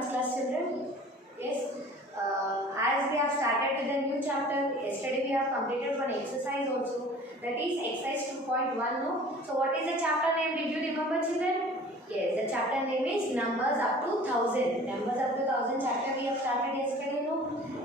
11th class children? Yes. As we have started with the new chapter, yesterday we have completed one exercise also. That is exercise 2.1. No? So what is the chapter name? Did you remember, children? Yes, the chapter name is numbers up to 1000. Numbers up to 1000 chapter we have started yesterday. No?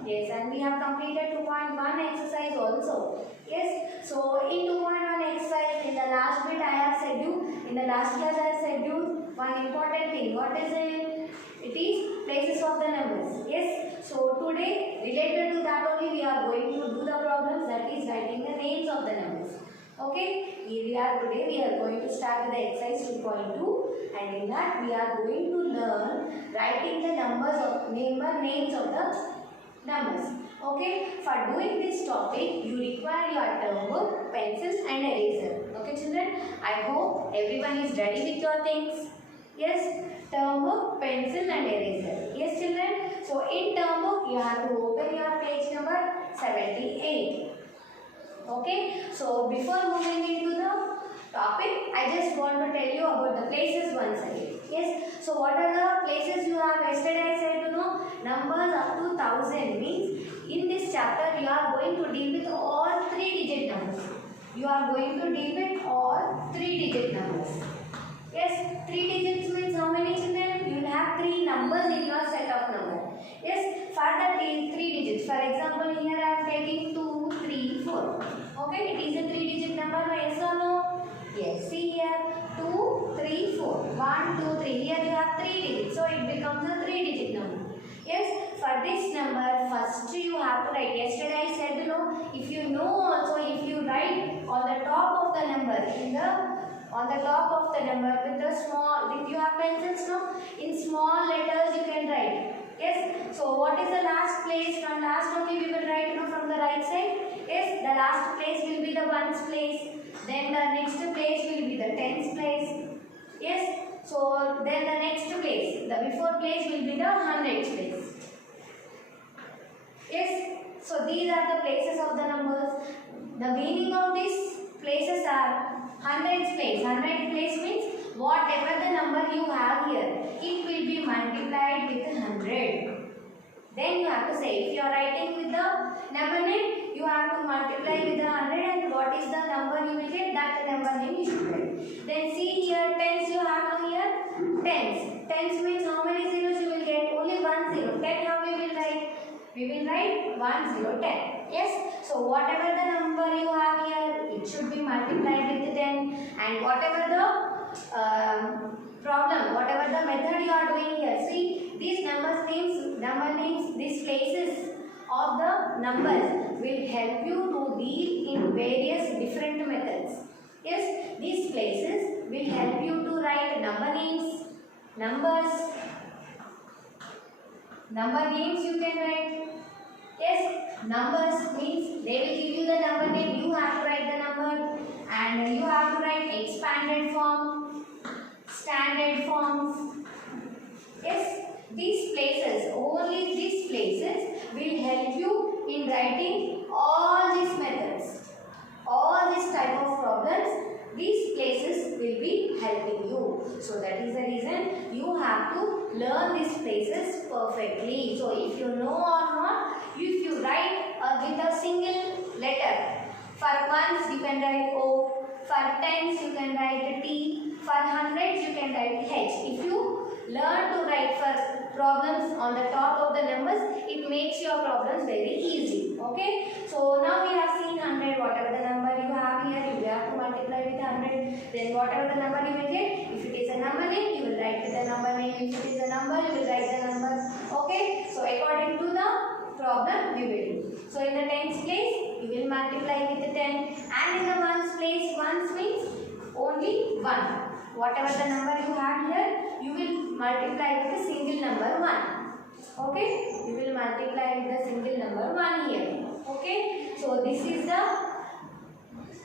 Yes, and we have completed 2.1 exercise also. Yes. So in 2.1 exercise, in the last bit I have said you, in the last class I have said you one important thing. What is it? It is places of the numbers. Yes. So today related to that only we are going to do the problems, that is writing the names of the numbers. Okay. Today we are going to start with the exercise 2.2, and in that we are going to learn writing the names of the numbers. Okay. For doing this topic you require your term book, pencils and eraser. Okay children. I hope everyone is ready with your things. Yes, term book, pencil and eraser. Yes children. So in term book you have to open your page number 78. Okay. So before moving into the topic, I just want to tell you about the places once again. Yes. So what are the places you have? Yesterday I said numbers up to 1000 means in this chapter you are going to deal with all 3-digit numbers. You are going to deal with all 3-digit numbers. Yes, 3 digits means how many children? You will have 3 numbers in your set of numbers. Yes, for the 3 digits. For example, here I am taking 2, 3, 4. Okay, it is a 3-digit number. Yes or no? Yes. See here, 2, 3, 4. 1, 2, 3. Here you have 3 digits, so it becomes a 3-digit number. Yes, for this number, first you have to write. Yesterday I said, if you know also, if you write on the top of the number, on the top of the number with the small, if you have pencils, no? In small letters you can write. Yes. So what is the last place? From last only we will write, from the right side. Yes. The last place will be the ones place. Then the next place will be the tens place. Yes. So then the next place, the before place will be the hundreds place. Yes. So these are the places of the numbers. The meaning of these places are hundreds place. Hundred place means whatever the number you have here, it will be multiplied with 100. Then you have to say, if you are writing with the number name, you have to multiply with the 100, and what is the number you will get, that number name you should write. Then see here, tens you have here, tens. Tens means how many zeros you will get? Only 1 0. 10 how we will write? We will write 1 0 10. Yes. So whatever the number you have here, it should be multiplied with 10, and whatever the problem, whatever the method you are doing here, see these number names, these places of the numbers will help you to deal in various different methods. Yes, these places will help you to write number names, number names you can write. Yes, numbers means they will give you the number name, you have to write the number, and you have to write expanded form, standard forms. Yes, these places, only these places will help you in writing all these methods, all this type of problems. These places will be helping you. So that is the reason you have to learn these places perfectly. So if you know or not, if you write with a single letter, for ones you can write O, for tens you can write T, for hundreds you can write H. If you learn to write for problems on the top of the numbers, it makes your problems very easy. Okay. So now we have seen 100. Whatever the number you have here, you have to multiply with 100. Then whatever the number you will get, if it is a number name, you will write with the number name. If it is a number, you will write the number. Okay. So according to the problem you will do. So in the tens place, you will multiply with the 10, and in the ones place, ones means only 1. Whatever the number you have here, you will multiply with a single number 1. Okay? You will multiply with the single number 1 here. Okay? So this is the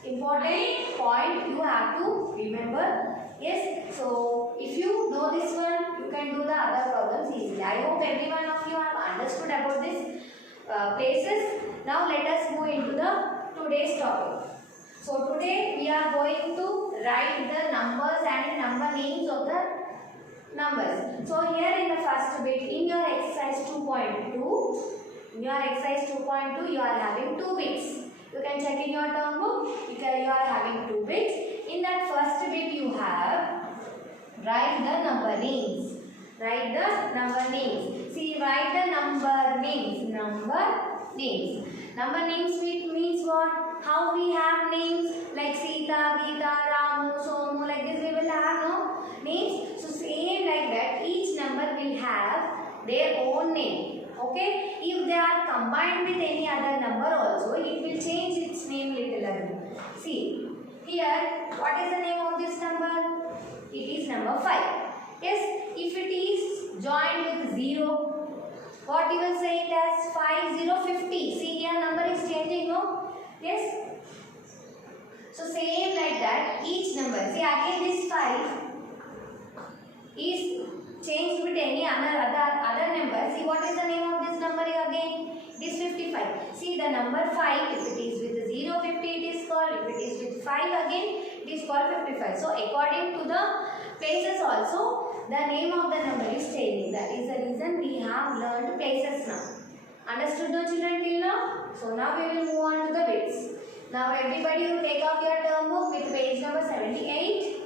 important point you have to remember. Yes? So if you know this one, you can do the other problems easily. I hope every one of you have understood about this places. Now let us move into the today's topic. So today we are going to write the numbers and number names of the numbers. So here in the first bit, in your exercise 2.2, you are having 2 bits. You can check in your term book, you are having 2 bits. In that first bit you have, write the number names. Write the number names. See, write the number names. Number names means what? How we have names like Sita, Geeta, Ramu, Somu, like this we will have no names. So same like that, each number will have their own name. Okay? If they are combined with any other number also, it will change its name little bit. See, here, what is the name of this number? It is number 5. Yes, if it is joined with 0, what you will say it as 5, 0, 50. See, here number is changing, no? Yes. So same like that, each number. See, again this 5 is changed with any other number. See, what is the name of this number again? It is 55. See, the number 5, if it is with 0, 50 it is called. If it is with 5 again, it is called 55. So according to the places also, the name of the number is changing. That is the reason we have learned places now. Understood no children till now? So now we will move on to the bits. Now everybody will take out your term book with page number 78.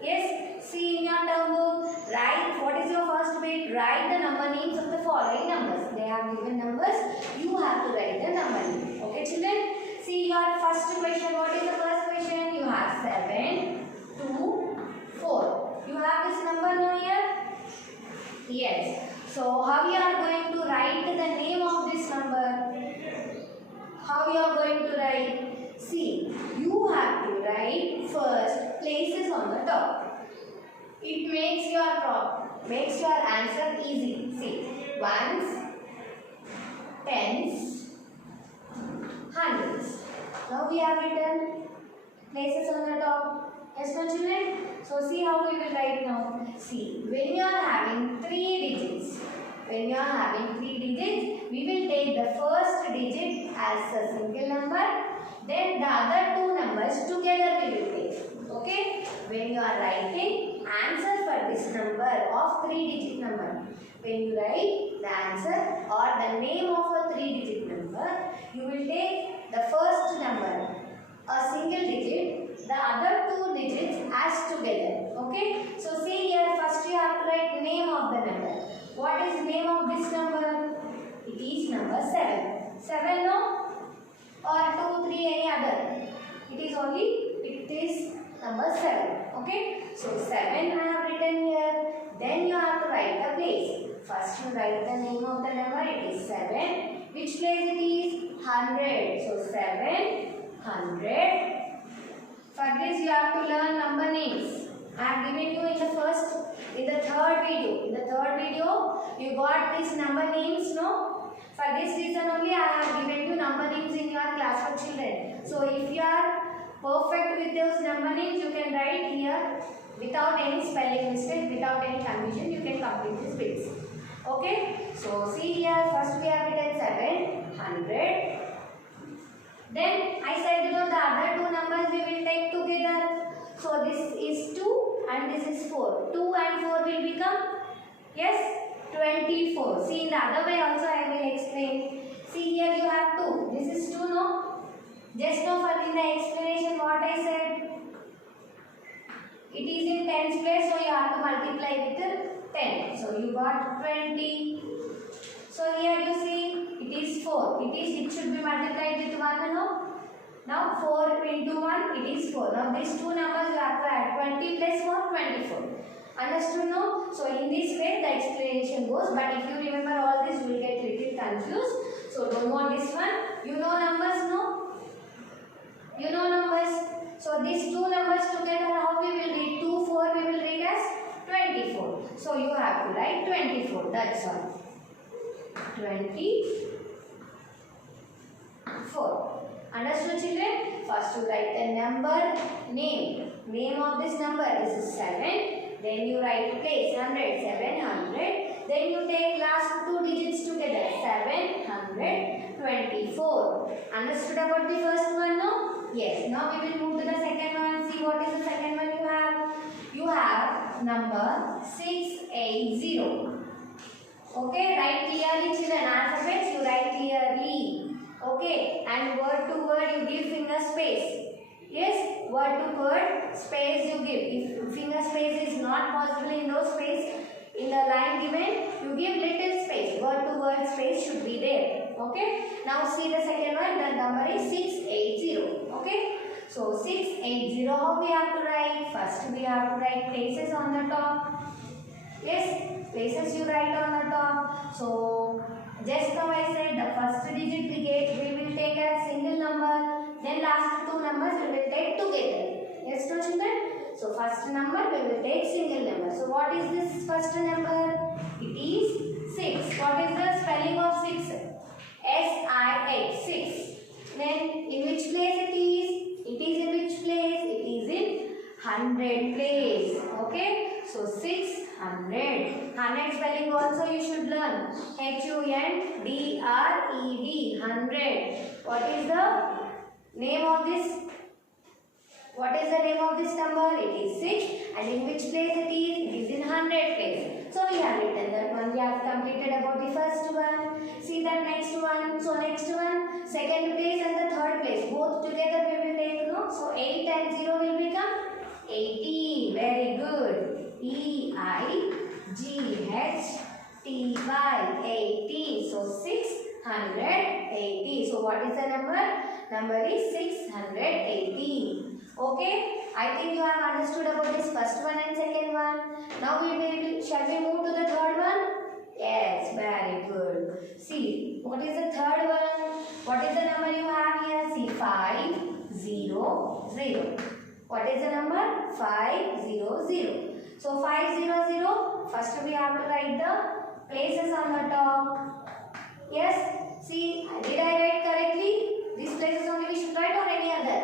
Yes, see in your term book, write what is your first bit, write the number names of the following numbers. They have given numbers, you have to write the number name. Okay children? See your first question, what is the first question? You have 7, 2, 4. You have this number now here? Yes. So how you are going to write the name of this number? How you are going to write? See, you have to write first places on the top. It makes your answer easy. See, ones, tens, hundreds. Now we have written places on the top. Yes, no children? So see how we will write now. See, when you are having 3 digits, we will take the first digit as a single number. Then the other 2 numbers together we will take. Okay? When you are writing answer for this number of 3-digit number, when you write the answer or the name of a 3-digit number, you will take the first number, a single digit, the other 2 digits as together. Okay? So see here, first you have to write name of the number. What is name of this number? It is number 7. 7 no? Or 2, 3 any other? It is number 7. Okay? So 7 I have written here. Then you have to write the place. First you write the name of the number. It is 7. Which place it is? 100. So 700. For this you have to learn number names. I have given you in the third video. In the third video, you got these number names, no? For this reason only I have given you number names in your class for children. So if you are perfect with those number names, you can write here without any spelling mistake, without any confusion, you can complete these bits. Okay? So see here, first we have written 700. Then I said the other 2 numbers we will take together. So this is 2 and this is 4. 2 and 4 will become, yes, 24. See in the other way also I will explain. See here you have 2. This is 2 no? Just now for in the explanation what I said. It is in tens place, so you have to multiply with 10. So you got 20. So here you see it is 4. It should be multiplied with 1 no? Now 4 into 1 it is 4. Now these 2 numbers you have to add 20 plus 4 24. Understood no? So in this way the explanation goes, but if you remember all this you will get little confused. So don't want this one. You know numbers no? You know numbers. So these 2 numbers together how we will read? 2, 4 we will read as 24. So you have to write 24. That's all. 24. Understood children? First you write the number name. Name of this number is 7. Then you write place 100, 700. Then you take last 2 digits together 724. Understood about the first one no? Yes. Now we will move to the second one. See what is the second one you have? You have number 680. Okay, write clearly children. Alphabets you write clearly. Okay, and word to word you give finger space. Yes, word to word space you give. If finger space is not possible in those space, in the line given, you give little space. Word to word space should be there. Okay, now see the second one. The number is 680. Okay, so 680, how we have to write? First we have to write places on the top. Yes, places you write on the top. So just now I said the first digit we will take as single number. Then last two numbers we will take together. Yes, no children? So first number we will take single number. So what is this first number? It is 6. What is the spelling of 6? S-I-X, 6. Then in which place it is? It is in which place? It is in 100 place. Okay? So 600. 100 spelling also you should learn. H-U-N-D-R-E-D, 100. What is the name of this? What is the name of this number? It is 6. And in which place it is? It is in 100 place. So we have written that one. We have completed about the first one. See that next one. So next one, second place and the third place. Both together we will take, no? So 8 and 0 will become 80. Very good. E-I-G-H-T-Y, 80. So 680. So what is the number? Number is 680. Okay. I think you have understood about this first one and second one. Now shall we move to the third one? Yes, very good. See, what is the third one? What is the number you have here? See, 500. What is the number? 500. So 500, first we have to write the places on the top. Yes, see, did I write correctly? These places only we should write or any other?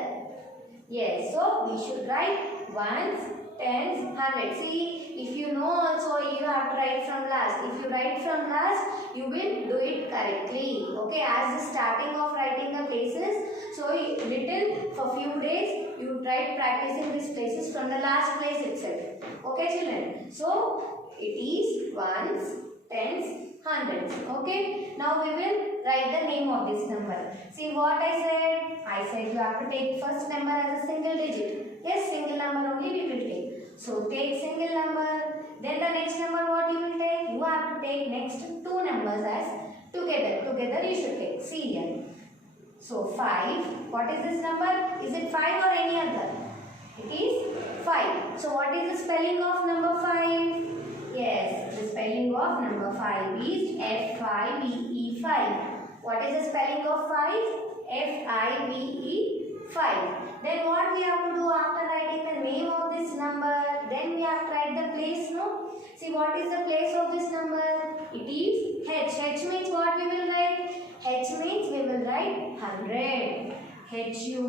Yes, so we should write ones, tens, hundreds. See, if you know also you have to write from last. If you write from last, you will do it correctly. Okay, as the starting of writing the places, so little for few days you try practicing these places from the last place itself. Okay children, so it is ones, tens, hundreds. Okay, now we will write the name of this number. See what I said? I said you have to take first number as a single digit. Yes, single number only we will take. So take single number. Then the next number what you will take? You have to take next two numbers as together. Together you should take. See here. So 5. What is this number? Is it 5 or any other? It is 5. So what is the spelling of number 5? Yes, the spelling of number 5 is F-I-V-E, 5. What is the spelling of 5? F-I-V-E, 5. Then what we have to do after writing the name of this number? Then we have to write the place, no? See what is the place of this number? It is H. H means what we will write? H means we will write 100. H-U-N-D-R-E-D,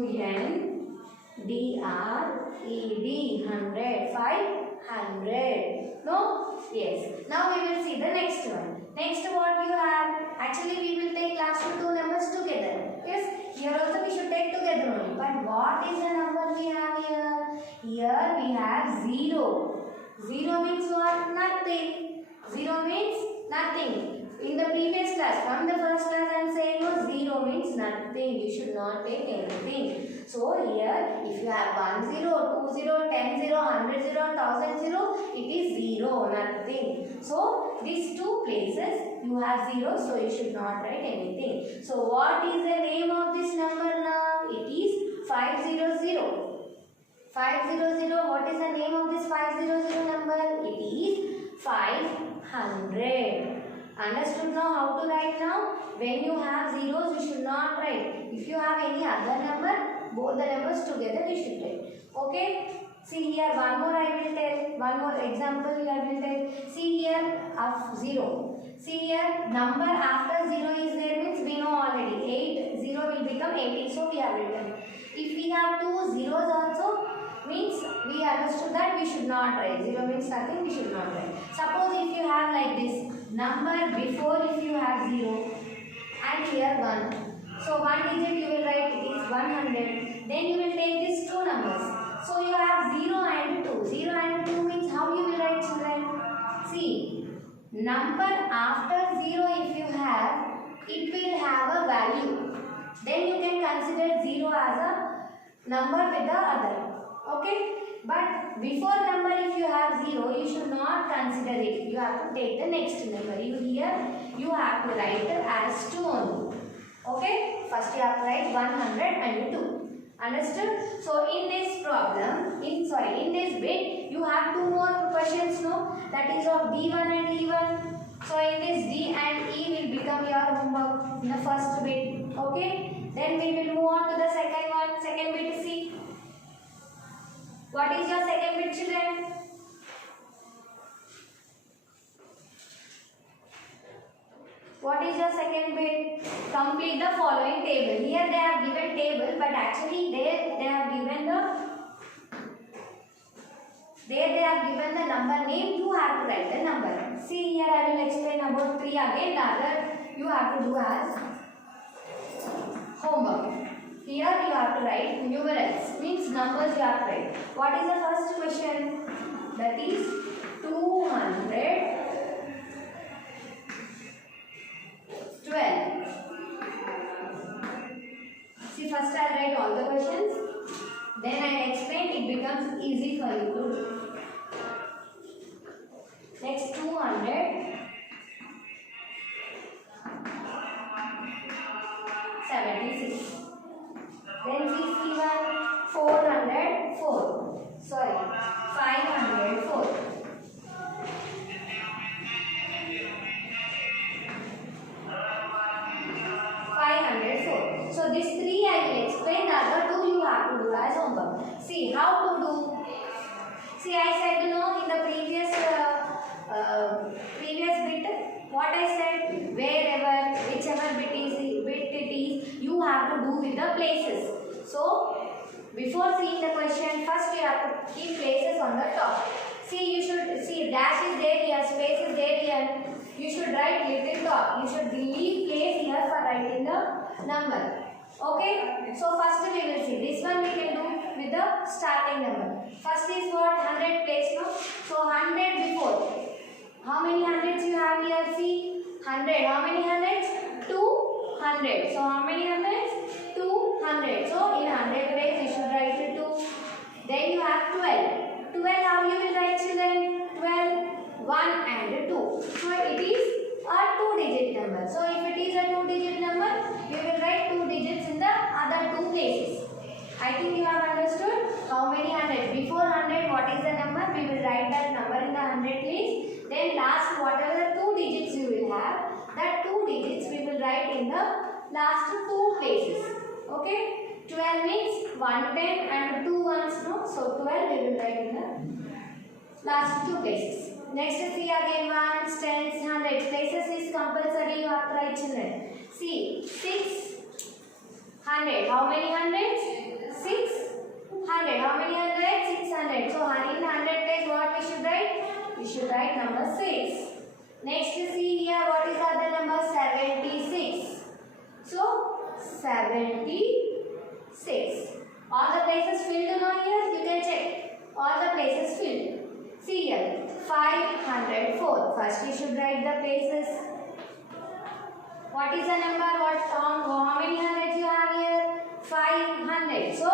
100. 500. No? Yes. Now we will see the next one. Next what you have? Actually we will take last two numbers together. Yes. Here also we should take together only. But what is the number we have here? Here we have 0. 0 means what? Nothing. 0 means nothing. In the previous class, from the first class I am saying no, 0 means nothing. You should not take anything. So here, if you have 1 0, 2 0, 10 0, 100 0, 1000 0, it is 0, nothing. So these two places you have 0, so you should not write anything. So what is the name of this number now? It is 500. 500. What is the name of this 500 number? It is 500. Understood now how to write now? When you have zeros, you should not write. If you have any other number, both the numbers together you should write. Okay? See here, one more I will tell. One more example I will tell. See here, of 0. See here, number after 0 is there means we know already. 8, 0 will become 80. So we have written. If we have two zeros also, means we understood that we should not write. 0 means nothing, we should not write. Suppose if you have like this, number before if you have 0 and here 1. So one digit you will write it is 100. Then you will take these two numbers. So you have 0 and 2. 0 and 2 means how you will write, children? See, number after 0 if you have, it will have a value. Then you can consider 0 as a number with the other. Okay? But before number if you have 0, you should not consider it. You have to take the next number. You have to write as 2 only. Okay? First you have to write 102. Understood? So in this problem, in this bit, you have 2 more questions, no? That is of D1 and E1. So in this D and E will become your homework in the first bit. Okay? Then we will move on to the second one. Second bit C. What is your second bit, children? What is your second bit? Complete the following table. Here they have given table, but actually they have given the number name. You have to write the number. See here I will explain about 3 again. The other you have to do as homework. Here you have to write numerals, means numbers you have to write. What is the first question? That is 212. See, first I will write all the questions, then I will explain, it becomes easy for you to do. Next 276. Then we see one 404. Sorry, 504. 504. So these 3 I will explain. The other 2 you have to do as homework. See how to do. See, I said in the previous bit. What I said, whichever bit it is, you have to do with the places. So, before seeing the question, first you have to keep places on the top. See, you should see dash is there here, space is there here. You should write little top. You should leave place here for writing the number. Okay? So, first we will see. This one we can do with the starting number. First is what? 100 place, no? So, 100 before. How many hundreds you have here? See, 100. How many hundreds? 200. So, how many hundreds? 200. So, in 100 place, you should write 2. Then you have 12. 12, how you will write, children? 12, 1 and 2. So, it is a 2-digit number. So, if it is a 2-digit number, you will write 2 digits in the other 2 places. I think you have understood how many hundreds. Before 100, what is the number? We will write that number in the 100 place. Then last, whatever 2 digits you will have, that 2 digits we will write in the last 2 places. Okay? 12 means 110 and 2 ones, no? So 12 we will write in the last 2 places. Next, see again ones, tens, hundreds. Places is compulsory, you have to write, children. See, 600. How many hundreds? 600. How many hundreds? 600. So in 100 place, what we should write? We should write number 6. Next, see here, what is the other number? 76. So 76. All the places filled now here? You can check. All the places filled. See here, 504. First you should write the places. What is the number? How many hundreds you have here? 500. So,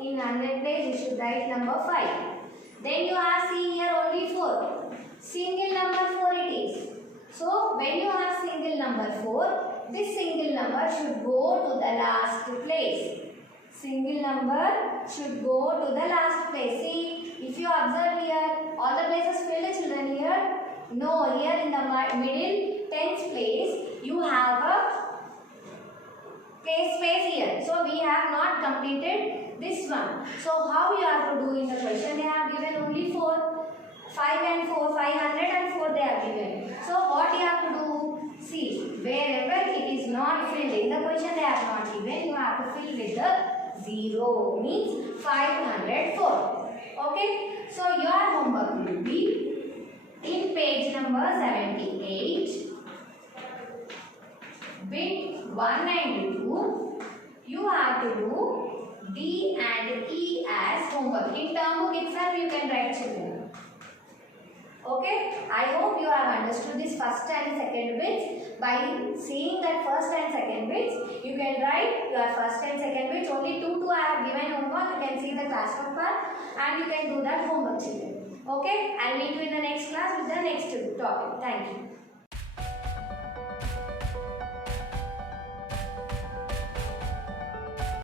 in 100 place you should write number 5. Then you have, see here, only 4. Single number 4 it is. So, when you have single number 4, this single number should go to the last place. Single number should go to the last place. See, if you observe here, all the places filled, children, here. No, here in the middle, 10th place, you have a space here. So, we have not completed this one. So, how you have to do in the question? They have given only 4. 5 and 4, 500 and 4 they have given. So, what you have to do? See, wherever it is not filled in the question they have not given, you have to fill with the 0, means 504. Okay? So, your homework will be in page number 78, bit 1 and 2, you have to do D and E as homework. In term book itself you can write children. Okay, I hope you have understood this first and second bits. By seeing that first and second bits, you can write your first and second bits. Only two I have given homework. You can see the classwork part and you can do that homework children. Okay, I'll meet you in the next class with the next topic. Thank you.